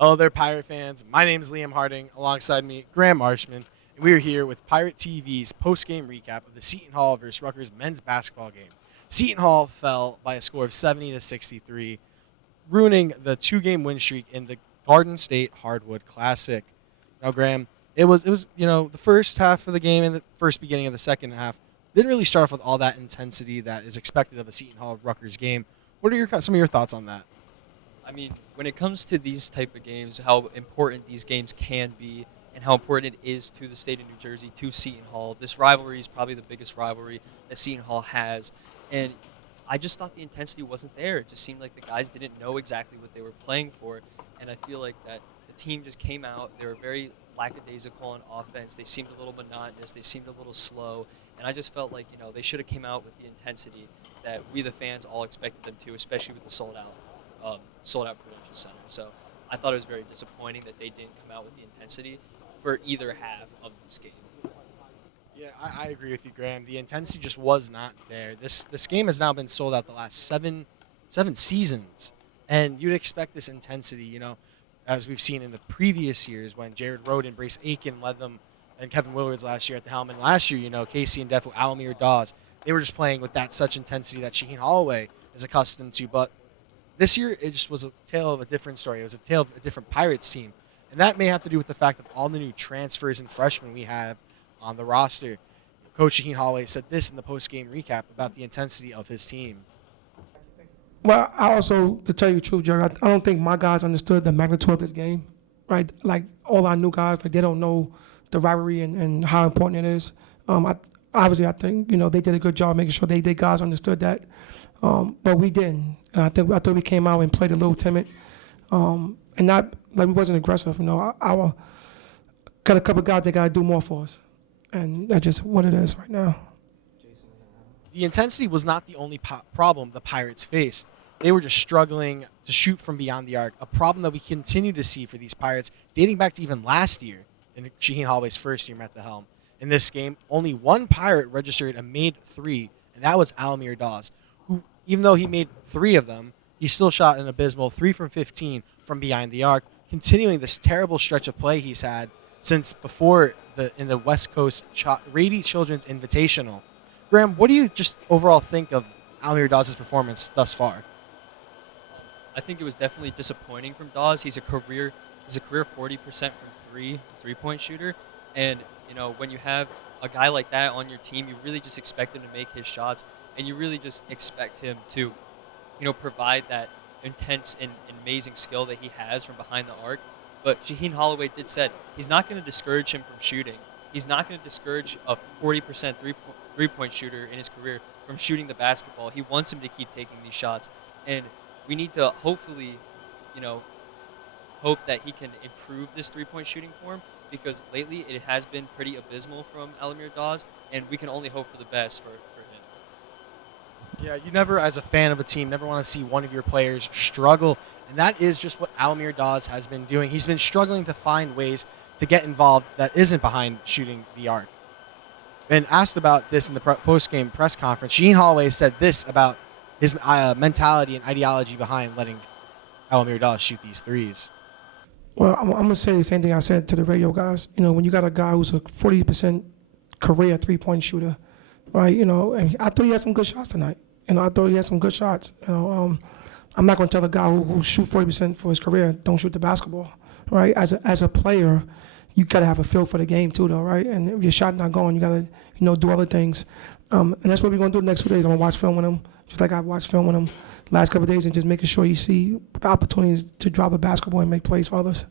Hello there, Pirate fans. My name is Liam Harding. Alongside me, Graham Marshman. And we are here with Pirate TV's post-game recap of the Seton Hall versus Rutgers men's basketball game. Seton Hall fell by a score of 70-63, ruining the two-game win streak in the Garden State Hardwood Classic. Now, Graham, it was the first half of the game and the first beginning of the second half didn't really start off with all that intensity that is expected of a Seton Hall Rutgers game. What are some of your thoughts on that? I mean, when it comes to these type of games, how important these games can be and how important it is to the state of New Jersey, to Seton Hall. This rivalry is probably the biggest rivalry that Seton Hall has. And I just thought the intensity wasn't there. It just seemed like the guys didn't know exactly what they were playing for. And I feel like that the team just came out. They were very lackadaisical on offense. They seemed a little monotonous. They seemed a little slow. And I just felt like, they should have came out with the intensity that we, the fans, all expected them to, especially with the sold-out Prudential Center. So I thought it was very disappointing that they didn't come out with the intensity for either half of this game. Yeah, I agree with you, Graham. The intensity just was not there. This game has now been sold out the last seven seasons, and you'd expect this intensity, as we've seen in the previous years when Jared Rhoden, Brace Aiken led them, and Kevin Willards last year at the helm. And last year, Casey and Defu, Alamir Dawes, they were just playing with that such intensity that Shaheen Holloway is accustomed to. But this year, it just was a tale of a different story. It was a tale of a different Pirates team. And that may have to do with the fact of all the new transfers and freshmen we have on the roster. Coach Shaheen Holloway said this in the post-game recap about the intensity of his team. Well, I also, to tell you the truth, Jerry, I don't think my guys understood the magnitude of this game, right? Like, all our new guys, they don't know the rivalry and how important it is. I think, they did a good job making sure they guys understood that. But we didn't. And I thought we came out and played a little timid. And not, like, we wasn't aggressive. Our got a couple of guys that got to do more for us. And that's just what it is right now. The intensity was not the only problem the Pirates faced. They were just struggling to shoot from beyond the arc, a problem that we continue to see for these Pirates dating back to even last year in Shaheen Holloway's first year at the helm. In this game, only one Pirate registered a made three, and that was Alamir Dawes, who, even though he made three of them, he still shot an abysmal 3 from 15 from behind the arc, continuing this terrible stretch of play he's had since before in the West Coast Rady Children's Invitational. Graham, what do you just overall think of Alamir Dawes' performance thus far? I think it was definitely disappointing from Dawes. He's a career 40% from three-point shooter. And, when you have a guy like that on your team, you really just expect him to make his shots, and you really just expect him to, provide that intense and amazing skill that he has from behind the arc. But Shaheen Holloway did said he's not going to discourage him from shooting. He's not going to discourage a 40% three-point shooter in his career from shooting the basketball. He wants him to keep taking these shots, and we need to hopefully, hope that he can improve this three-point shooting form, because lately it has been pretty abysmal from Alamir Dawes, and we can only hope for the best for him. Yeah, you never, as a fan of a team, never want to see one of your players struggle, and that is just what Alamir Dawes has been doing. He's been struggling to find ways to get involved that isn't behind shooting the arc. And asked about this in the post-game press conference, Shaheen Holloway said this about his mentality and ideology behind letting Alamir Dawes shoot these threes. Well, I'm going to say the same thing I said to the radio guys. When you got a guy who's a 40% career three-point shooter, right? And I thought he had some good shots tonight. I thought he had some good shots. I'm not going to tell a guy who shoot 40% for his career, don't shoot the basketball, right? As a player, you got to have a feel for the game too, though, right? And if your shot not going, you got to, do other things. And that's what we're going to do the next 2 days. I'm going to watch film with him, just like I watched film with him last couple of days, and just making sure you see the opportunities to drive the basketball and make plays for others.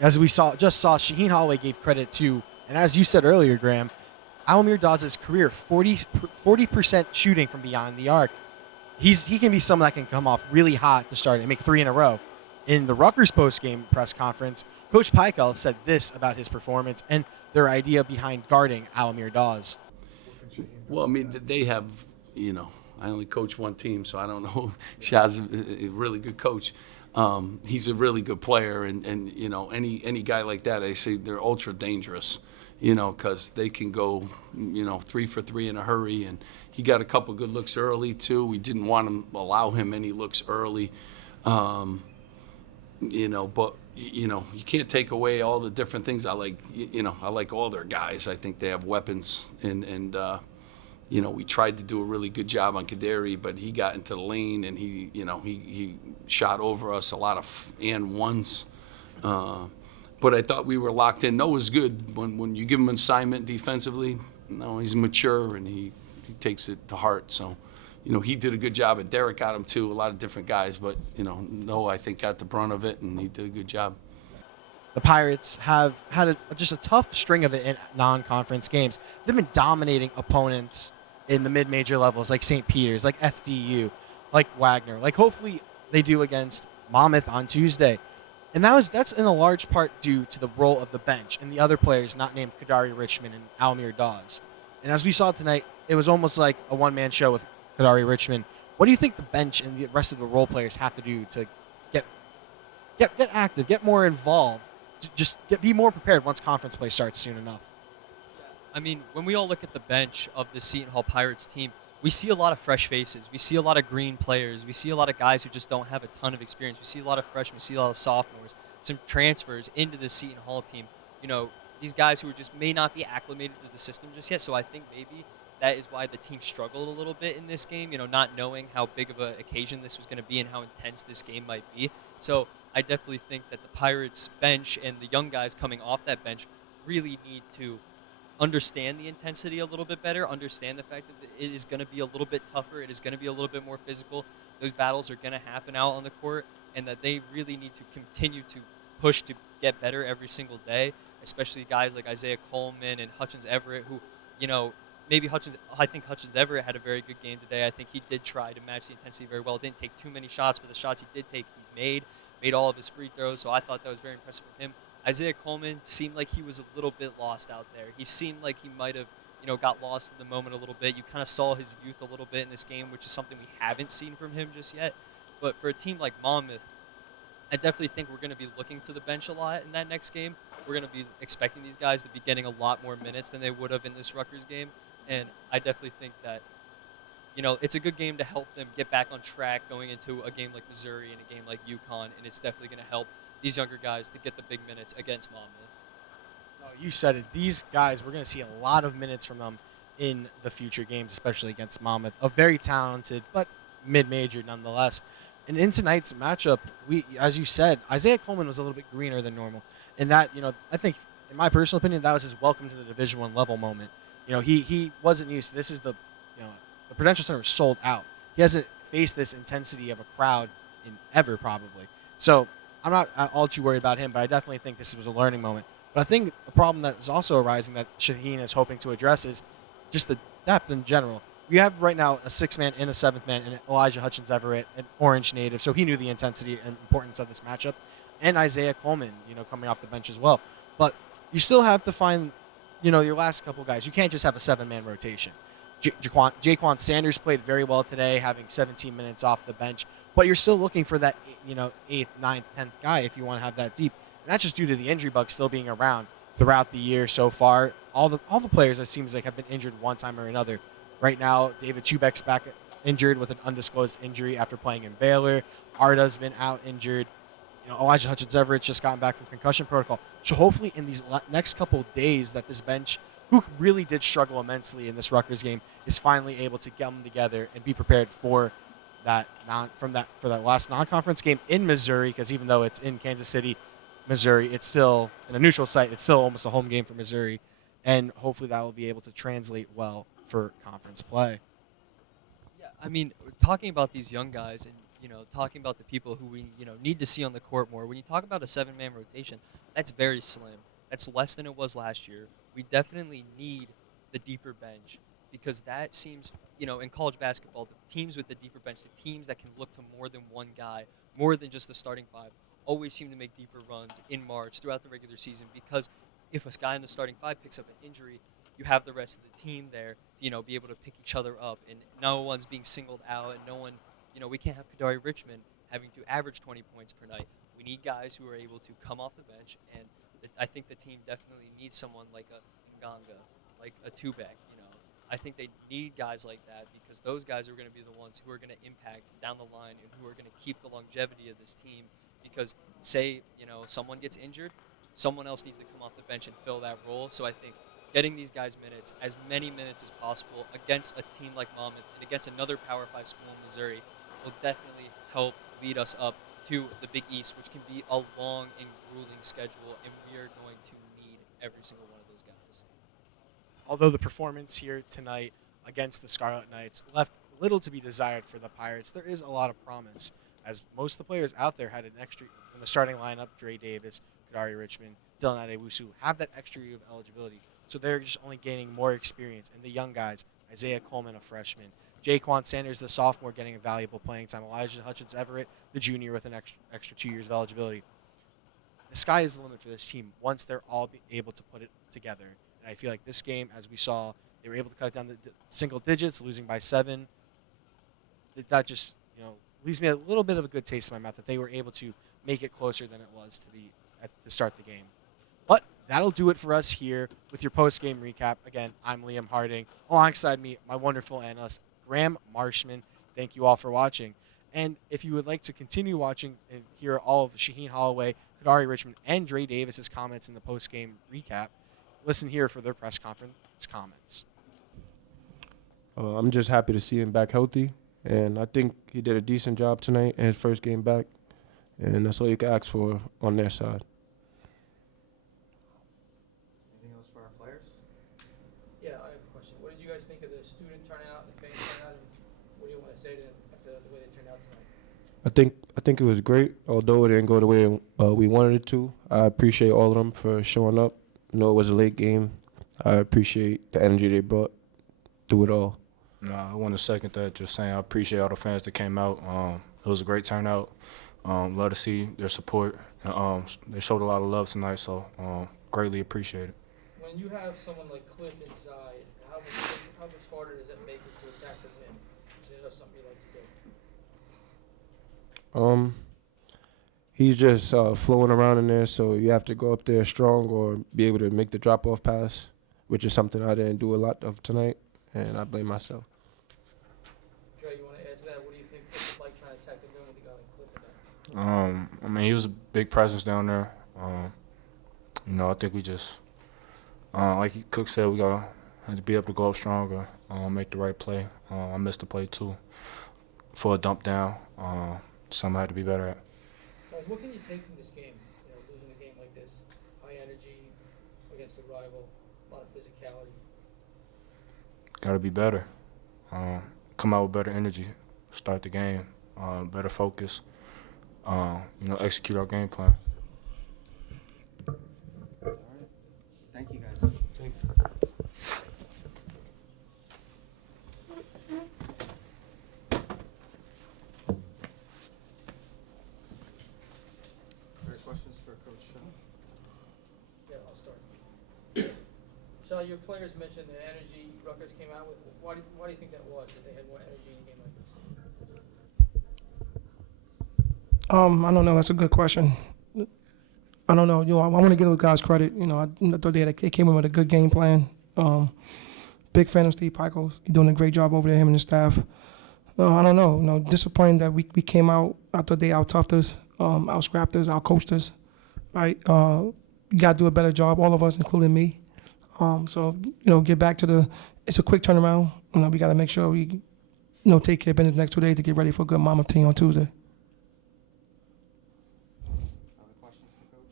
As we saw, Shaheen Holloway gave credit to, and as you said earlier, Graham, Alamir Dawes' career, 40% shooting from beyond the arc. He can be someone that can come off really hot to start and make three in a row. In the Rutgers post-game press conference, Coach Peichel said this about his performance and their idea behind guarding Alamir Dawes. Well, they have, I only coach one team, so I don't know. Shah's a really good coach. He's a really good player, and any guy like that, I say they're ultra dangerous, because they can go, 3 for 3 in a hurry. And he got a couple good looks early too. We didn't want to allow him any looks early. But you can't take away all the different things. I like, I like all their guys. I think they have weapons, and we tried to do a really good job on Kaderi, but he got into the lane and he shot over us a lot of and ones. But I thought we were locked in. Noah's good when you give him an assignment defensively. He's mature and he takes it to heart. So, he did a good job, and Derek got him too. A lot of different guys, but Noah I think got the brunt of it, and he did a good job. The Pirates have had just a tough string of it in non-conference games. They've been dominating opponents in the mid-major levels, like St. Peter's, like FDU, like Wagner. Like hopefully they do against Monmouth on Tuesday. And that's in a large part due to the role of the bench and the other players not named Kadari Richmond and Almir Dawes. And as we saw tonight, it was almost like a one-man show with Kadari Richmond. What do you think the bench and the rest of the role players have to do to get active, get more involved, be more prepared once conference play starts soon enough? I mean, when we all look at the bench of the Seton Hall Pirates team, we see a lot of fresh faces. We see a lot of green players. We see a lot of guys who just don't have a ton of experience. We see a lot of freshmen. We see a lot of sophomores, some transfers into the Seton Hall team. These guys who just may not be acclimated to the system just yet. So I think maybe that is why the team struggled a little bit in this game, not knowing how big of an occasion this was going to be and how intense this game might be. So I definitely think that the Pirates bench and the young guys coming off that bench really need to understand the intensity a little bit better, understand the fact that it is going to be a little bit tougher, it is going to be a little bit more physical, those battles are going to happen out on the court, and that they really need to continue to push to get better every single day, especially guys like Isaiah Coleman and Hutchins Everett, who, I think Hutchins Everett had a very good game today. I think he did try to match the intensity very well. Didn't take too many shots, but the shots he did take, he made all of his free throws, so I thought that was very impressive with him. Isaiah Coleman seemed like he was a little bit lost out there. He seemed like he might have, got lost in the moment a little bit. You kind of saw his youth a little bit in this game, which is something we haven't seen from him just yet. But for a team like Monmouth, I definitely think we're going to be looking to the bench a lot in that next game. We're going to be expecting these guys to be getting a lot more minutes than they would have in this Rutgers game. And I definitely think that, it's a good game to help them get back on track going into a game like Missouri and a game like UConn. And it's definitely going to help these younger guys to get the big minutes against Monmouth. Oh, you said it. These guys, we're going to see a lot of minutes from them in the future games, especially against Monmouth. A very talented, but mid-major nonetheless. And in tonight's matchup, as you said, Isaiah Coleman was a little bit greener than normal. And that, I think, in my personal opinion, that was his welcome to the Division I level moment. He wasn't used to this. Is the Prudential Center was sold out. He hasn't faced this intensity of a crowd in ever, probably. So I'm not all too worried about him, but I definitely think this was a learning moment. But I think the problem that is also arising that Shaheen is hoping to address is just the depth in general. We have right now a 6-man and a 7th-man, and Elijah Hutchins Everett, an Orange native, so he knew the intensity and importance of this matchup, and Isaiah Coleman, coming off the bench as well. But you still have to find, your last couple guys. You can't just have a 7-man rotation. Jaquan Sanders played very well today, having 17 minutes off the bench, but you're still looking for that, 8th, 9th, 10th guy if you want to have that deep. And that's just due to the injury bug still being around throughout the year so far. All the players, it seems like, have been injured one time or another. Right now, David Chubeck's back injured with an undisclosed injury after playing in Baylor. Arda's been out injured. Elijah Hutchins Everett's just gotten back from concussion protocol. So hopefully in these next couple of days that this bench, who really did struggle immensely in this Rutgers game, is finally able to get them together and be prepared for that last non-conference game in Missouri, because even though it's in Kansas City, Missouri, it's still in a neutral site. It's still almost a home game for Missouri, and hopefully that will be able to translate well for conference play. Yeah, I mean, talking about these young guys and talking about the people who we need to see on the court more. When you talk about a 7-man rotation, that's very slim. That's less than it was last year. We definitely need the deeper bench, because that seems, in college basketball, the teams with the deeper bench, the teams that can look to more than one guy, more than just the starting 5, always seem to make deeper runs in March throughout the regular season, because if a guy in the starting 5 picks up an injury, you have the rest of the team there to, be able to pick each other up, and no one's being singled out, and no one, we can't have Kadari Richmond having to average 20 points per night. We need guys who are able to come off the bench, and I think the team definitely needs someone like a Nganga, like a Tubek, I think they need guys like that, because those guys are going to be the ones who are going to impact down the line and who are going to keep the longevity of this team because say, someone gets injured, someone else needs to come off the bench and fill that role. So I think getting these guys minutes, as many minutes as possible against a team like Monmouth and against another Power 5 school in Missouri will definitely help lead us up to the Big East, which can be a long and grueling schedule, and we are going to need every single one of those guys. Although the performance here tonight against the Scarlet Knights left little to be desired for the Pirates, there is a lot of promise, as most of the players out there had an extra in the starting lineup. Dre Davis, Kadari Richmond, Dylan Adewusu have that extra year of eligibility, so they're just only gaining more experience. And the young guys, Isaiah Coleman, a freshman, Jaquan Sanders, the sophomore, getting a valuable playing time, Elijah Hutchins Everett, the junior, with an extra 2 years of eligibility. The sky is the limit for this team once they're all able to put it together. And I feel like this game, as we saw, they were able to cut it down to single digits, losing by 7. That just, leaves me a little bit of a good taste in my mouth that they were able to make it closer than it was at the start of the game. But that'll do it for us here with your post-game recap. Again, I'm Liam Harding. Alongside me, my wonderful analyst, Graham Marshman. Thank you all for watching. And if you would like to continue watching and hear all of Shaheen Holloway, Kadari Richmond, and Dre Davis's comments in the post-game recap, listen here for their press conference comments. I'm just happy to see him back healthy, and I think he did a decent job tonight in his first game back, and that's all you can ask for on their side. Anything else for our players? Yeah, I have a question. What did you guys think of the student turnout and the fan turnout, and what do you want to say to them after the way they turned out tonight? I think it was great, although it didn't go the way we wanted it to. I appreciate all of them for showing up. I know it was a late game. I appreciate the energy they brought through it all. No, I want to second that, just saying I appreciate all the fans that came out. It was a great turnout. Love to see their support. They showed a lot of love tonight, so greatly appreciate it. When you have someone like Cliff inside, how much harder does it make it to attack the rim? Is it something you like to do? He's just flowing around in there, so you have to go up there strong or be able to make the drop-off pass, which is something I didn't do a lot of tonight, and I blame myself. Dre, you want to add to that? What do you think it's like trying to attack the rim with a guy like Cliff in there? He was a big presence down there. I think we just, like Cook said, we got to be able to go up stronger, make the right play. I missed the play, too, for a dump down. Something I had to be better at. Guys, what can you take from this game? Losing a game like this, high energy against a rival, a lot of physicality. Got to be better. Come out with better energy. Start the game. Better focus. Execute our game plan. All right. Thank you, guys. Thank you. Any questions for Coach Shaw? Yeah, I'll start. Shaw, your players mentioned the energy Rutgers came out with. Why do you think that was, that they had more energy in a game like this? I don't know. That's a good question. I don't know. I want to give the guys credit. I thought they came in with a good game plan. Big fan of Steve Pico. He's doing a great job over there, him and his staff. I don't know. Disappointed that we came out. I thought they out-toughed us, out-scrapped us, out-coached us. Right? We got to do a better job, all of us, including me. Get back to it's a quick turnaround. We got to make sure we, take care of business next 2 days to get ready for a good Monmouth team on Tuesday. Other questions for Coach?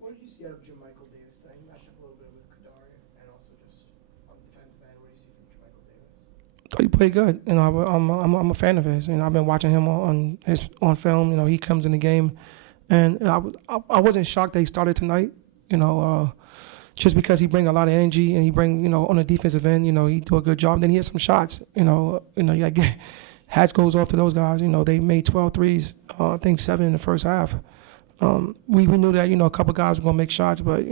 What did you see out of Jermichael Davis tonight? He matched up a little bit with Kadari and also just on the defensive end. What do you see from Jermichael Davis? I thought he played good. I'm a fan of his. I've been watching him on film. He comes in the game, and I wasn't shocked that he started tonight. Just because he bring a lot of energy and he bring on the defensive end. He do a good job. Then he has some shots. You got get hats goes off to those guys. They made 12 threes. I think 7 in the first half. We knew that a couple guys were gonna make shots, but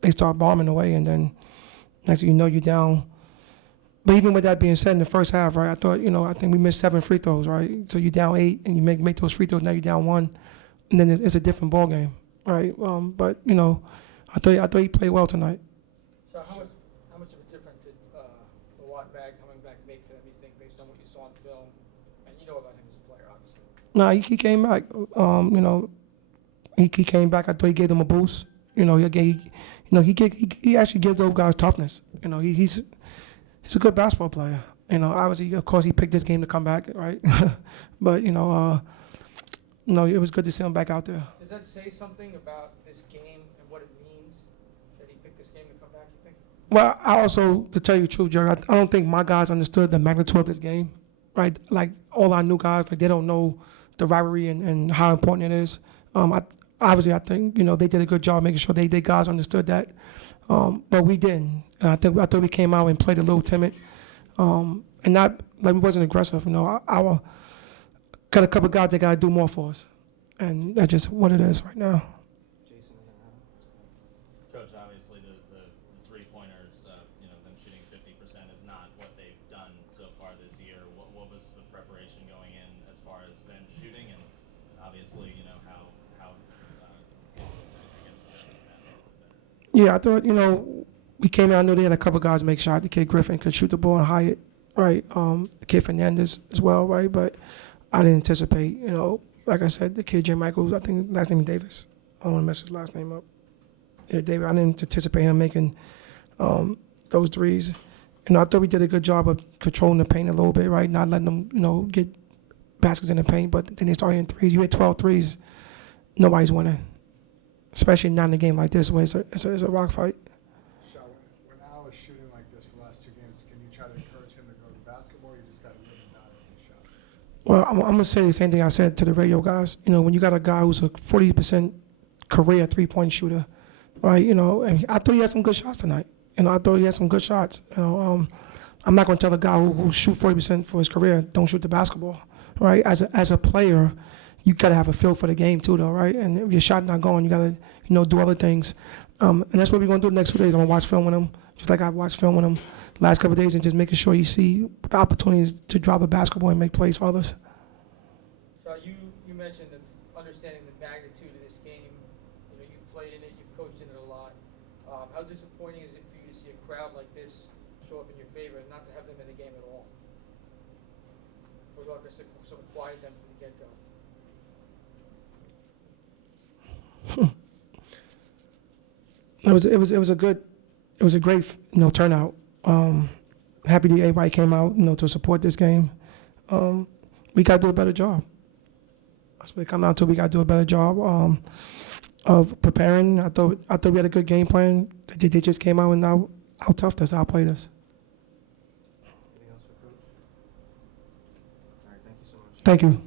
they start bombing away, and then next thing you know, you're down. But even with that being said, in the first half, right, I think we missed 7 free throws, right? So you're down 8, and you make those free throws. Now you're down 1, and then it's a different ball game, right? But I thought he played well tonight. So how much of a difference did the Watt bag coming back make for them, you think, based on what you saw on film? And you know about him No, he came back. You know, he came back. I thought he gave them a boost. You know, he actually gives those guys toughness. You know, he's a good basketball player. You know, obviously, of course, he picked this game to come back, right? But no, it was good to see him back out there. Does that say something about this game and what it means that he picked this game to come back, you think? Well, I also, to tell you the truth, Jerry, I don't think my guys understood the magnitude of this game, right? Like all our new guys, like they don't know the rivalry and how important it is. Obviously, I think they did a good job making sure they guys understood that, but we didn't. And I thought we came out and played a little timid, and not like we wasn't aggressive. Our got a couple guys that got to do more for us, and that's just what it is right now. Jason and then Adam. Coach, obviously the three-pointers, them shooting 50% is not what they've done so far this year. What was the preparation going in as far as them shooting, and obviously, how I guess adjusting that? Yeah, I thought we came out. I knew they had a couple guys make shots. The kid Griffin could shoot the ball and Hyatt, right? The kid Fernandez as well, right? But I didn't anticipate, like I said, the kid Jay Michaels, I think last name is Davis. I don't want to mess his last name up. Yeah, David. I didn't anticipate him making those threes. I thought we did a good job of controlling the paint a little bit, right? Not letting them, get baskets in the paint. But then they started hitting threes. You hit 12 threes, nobody's winning. Especially not in a game like this where it's a rock fight. When Al is shooting like this for the last 2 games, can you try to encourage him to go to basketball, or you just got to live and die with his shots? Well, I'm going to say the same thing I said to the radio guys. When you got a guy who's a 40% career three-point shooter, right? And I thought he had some good shots tonight. I thought he had some good shots. I'm not going to tell a guy who shoot 40% for his career, don't shoot the basketball, right? As a player, you got to have a feel for the game too, though, right? And if your shot not going, you got to, do other things. And that's what we're going to do the next 2 days. I'm going to watch film with him, just like I watched film with him last couple of days, and just making sure you see the opportunities to drive the basketball and make plays for others. So you mentioned understanding the magnitude of this game. You've played in it, you've coached in it a lot. How disappointing is it for you to see a crowd like this show up in your favor and not to have them in the game at all? Or Rutgers sort of quiet them from the get-go? It was a great turnout. Happy that everybody came out to support this game. We got to do a better job. That's what it comes down to. We got to do a better job of preparing. I thought we had a good game plan. They just came out and out toughed us, outplayed us. Anything else for Coach? All right, thank you so much. Thank you.